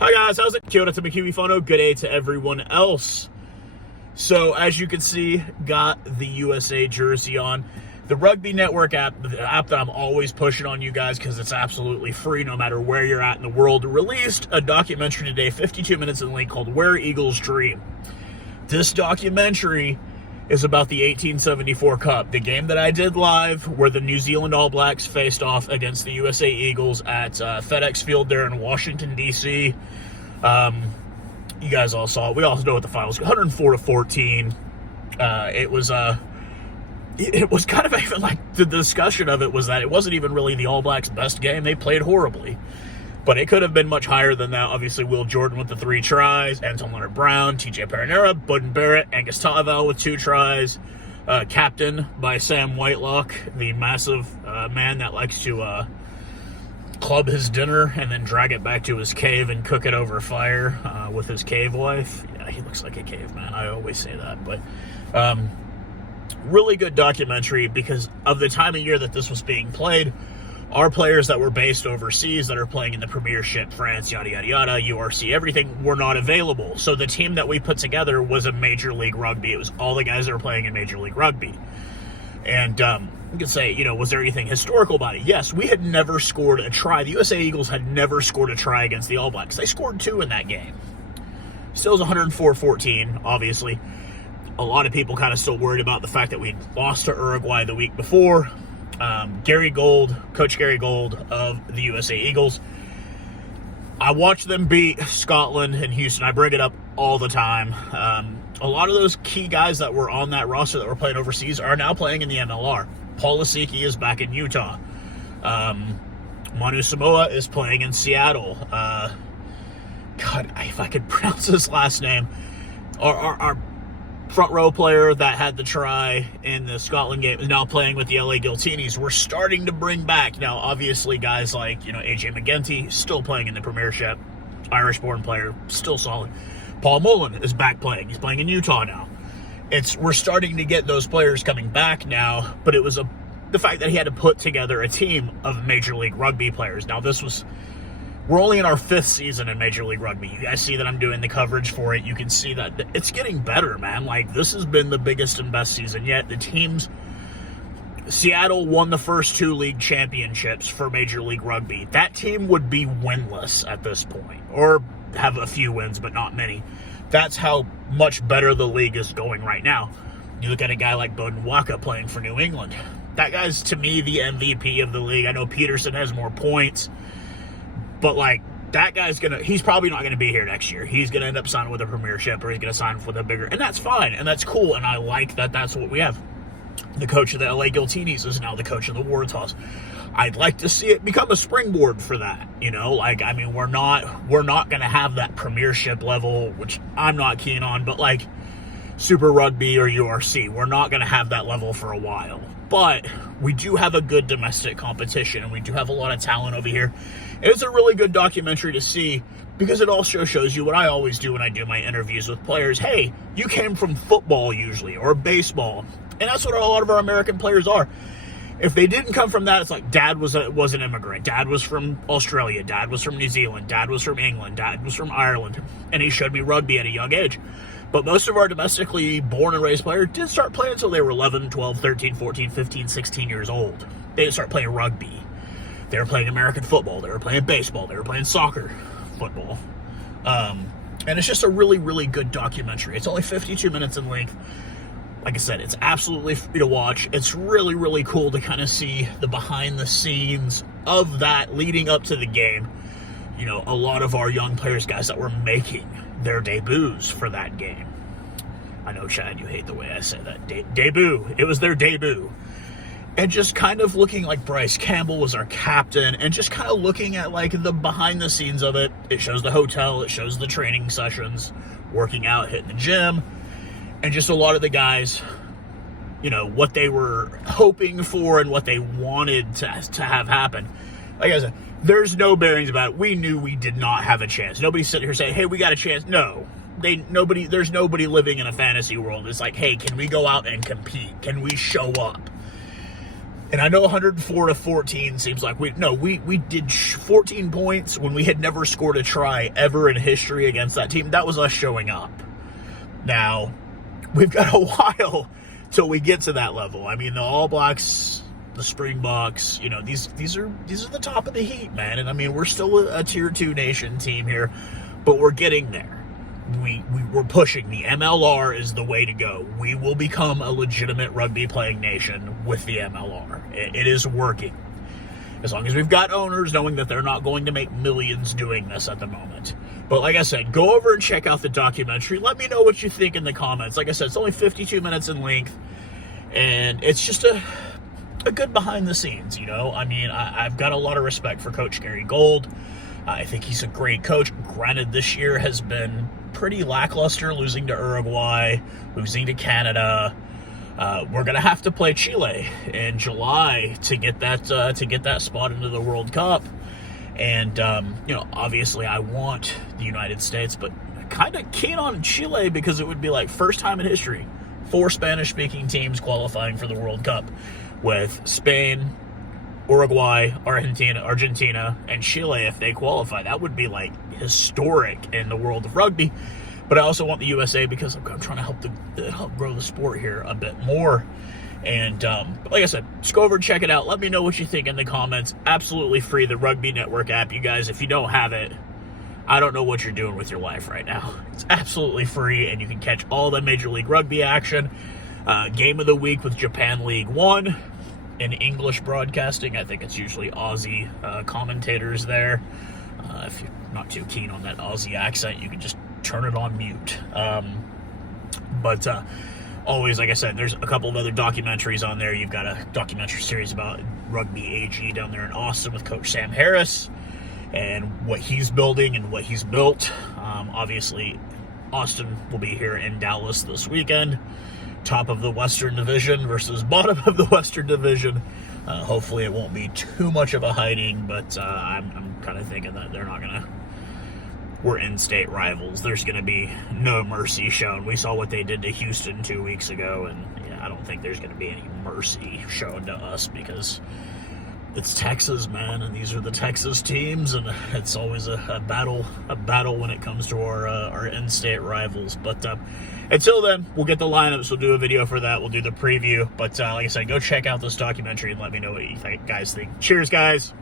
Hi guys, how's it? Kia ora to my kiwi whanau, good day to everyone else. So as you can see, got the USA jersey on. The Rugby Network app, the app that I'm always pushing on you guys because it's absolutely free no matter where you're at in the world, released a documentary today, 52 minutes in length, called Where Eagles Dream. This documentary is about the 1874 Cup, the game that I did live where the New Zealand All Blacks faced off against the USA Eagles at FedEx Field there in Washington, D.C. You guys all saw it. We all know what the final was, 104-14. It was kind of even like the discussion of it was that it wasn't even really the All Blacks' best game. They played horribly. But it could have been much higher than that. Obviously, Will Jordan with the 3 tries, Anton Leonard-Brown, TJ Perenara, Budden Barrett, Angus Tavel with 2 tries, captain by Sam Whitelock, the massive man that likes to club his dinner and then drag it back to his cave and cook it over fire with his cave wife. Yeah, he looks like a caveman. I always say that. But really good documentary because of the time of year that this was being played. Our players that were based overseas that are playing in the Premiership, France, yada, yada, yada, URC, everything were not available. So the team that we put together was a Major League Rugby. It was all the guys that were playing in Major League Rugby. And you could say, was there anything historical about it? Yes, we had never scored a try. The USA Eagles had never scored a try against the All Blacks. They scored 2 in that game. Still was 104-14, obviously. A lot of people kind of still worried about the fact that we lost to Uruguay the week before. Coach Gary Gold of the USA Eagles. I watched them beat Scotland and Houston. I bring it up all the time. A lot of those key guys that were on that roster that were playing overseas are now playing in the MLR. Paul Lasiki is back in Utah. Manu Samoa is playing in Seattle. God, if I could pronounce his last name. Our front row player that had the try in the Scotland game is now playing with the LA Giltinis. We're starting to bring back now, obviously, guys like AJ McGinty still playing in the Premiership, Irish-born player, still solid. Paul Mullen is back playing. He's playing in Utah now. We're starting to get those players coming back now, but it was the fact that he had to put together a team of Major League Rugby players. Now we're only in our 5th season in Major League Rugby. You guys see that I'm doing the coverage for it. You can see that it's getting better, man. Like, this has been the biggest and best season yet. Seattle won the first 2 league championships for Major League Rugby. That team would be winless at this point, or have a few wins, but not many. That's how much better the league is going right now. You look at a guy like Bodin Waka playing for New England. That guy's, to me, the MVP of the league. I know Peterson has more points. But, that guy's he's probably not going to be here next year. He's going to end up signing with a Premiership, or he's going to sign with a bigger, and that's fine, and that's cool, and I like that that's what we have. The coach of the LA Giltinis is now the coach of the Waratahs. I'd like to see it become a springboard for that, we're not going to have that Premiership level, which I'm not keen on, but, Super Rugby or URC, we're not going to have that level for a while. But we do have a good domestic competition, and we do have a lot of talent over here. It's a really good documentary to see because it also shows you what I always do when I do my interviews with players. Hey, you came from football usually, or baseball, and that's what a lot of our American players are. If they didn't come from that, it's like Dad was an immigrant. Dad was from Australia. Dad was from New Zealand. Dad was from England. Dad was from Ireland, and he showed me rugby at a young age. But most of our domestically born and raised players didn't start playing until they were 11, 12, 13, 14, 15, 16 years old. They didn't start playing rugby. They were playing American football. They were playing baseball. They were playing soccer, football. And it's just a really, really good documentary. It's only 52 minutes in length. Like I said, it's absolutely free to watch. It's really, really cool to kind of see the behind the scenes of that leading up to the game. A lot of our young players, guys that were making their debuts for that game. I know, Chad, you hate the way I say that. Debut. It was their debut. And just kind of looking like Bryce Campbell was our captain, and just kind of looking at the behind the scenes of it. It shows the hotel, it shows the training sessions, working out, hitting the gym, and just a lot of the guys, what they were hoping for and what they wanted to have happen. Like I said, there's no bearings about it. We knew we did not have a chance. Nobody's sitting here saying, hey, we got a chance. No. There's nobody living in a fantasy world. It's like, hey, can we go out and compete? Can we show up? And I know 104-14 seems like we did 14 points when we had never scored a try ever in history against that team. That was us showing up. Now, we've got a while till we get to that level. I mean, the All Blacks, the Springboks, these are the top of the heap, man. And I mean, we're still a tier 2 nation team here, but we're getting there. We're pushing. The MLR is the way to go. We will become a legitimate rugby playing nation with the MLR. It is working. As long as we've got owners knowing that they're not going to make millions doing this at the moment. But like I said, go over and check out the documentary. Let me know what you think in the comments. Like I said, it's only 52 minutes in length. And it's just a good behind the scenes, I mean, I've got a lot of respect for Coach Gary Gold. I think he's a great coach. Granted, this year has been pretty lackluster, losing to Uruguay, losing to Canada. We're gonna have to play Chile in July to get that spot into the World Cup. And obviously I want the United States, but kind of keen on Chile because it would be like first time in history 4 Spanish-speaking teams qualifying for the World Cup, with Spain, Uruguay, Argentina, and Chile if they qualify. That would be like historic in the world of rugby. But I also want the USA because I'm trying to help grow the sport here a bit more. And like I said, just go over and check it out. Let me know what you think in the comments. Absolutely free, the Rugby Network app. You guys, if you don't have it, I don't know what you're doing with your life right now. It's absolutely free, and you can catch all the Major League Rugby action. Game of the week with Japan League 1. In English broadcasting, I think it's usually Aussie commentators there. If you're not too keen on that Aussie accent, you can just turn it on mute. But always, like I said, there's a couple of other documentaries on there. You've got a documentary series about Rugby AG down there in Austin with Coach Sam Harris and what he's building and what he's built. Obviously, Austin will be here in Dallas this weekend. Top of the Western Division versus bottom of the Western Division. Hopefully it won't be too much of a hiding, but I'm kind of thinking that they're not going to... We're in-state rivals. There's going to be no mercy shown. We saw what they did to Houston 2 weeks ago, and I don't think there's going to be any mercy shown to us because it's Texas, man, and these are the Texas teams, and it's always a battle when it comes to our in-state rivals. But until then, we'll get the lineups. We'll do a video for that. We'll do the preview. But like I said, go check out this documentary and let me know what you guys think. Cheers, guys.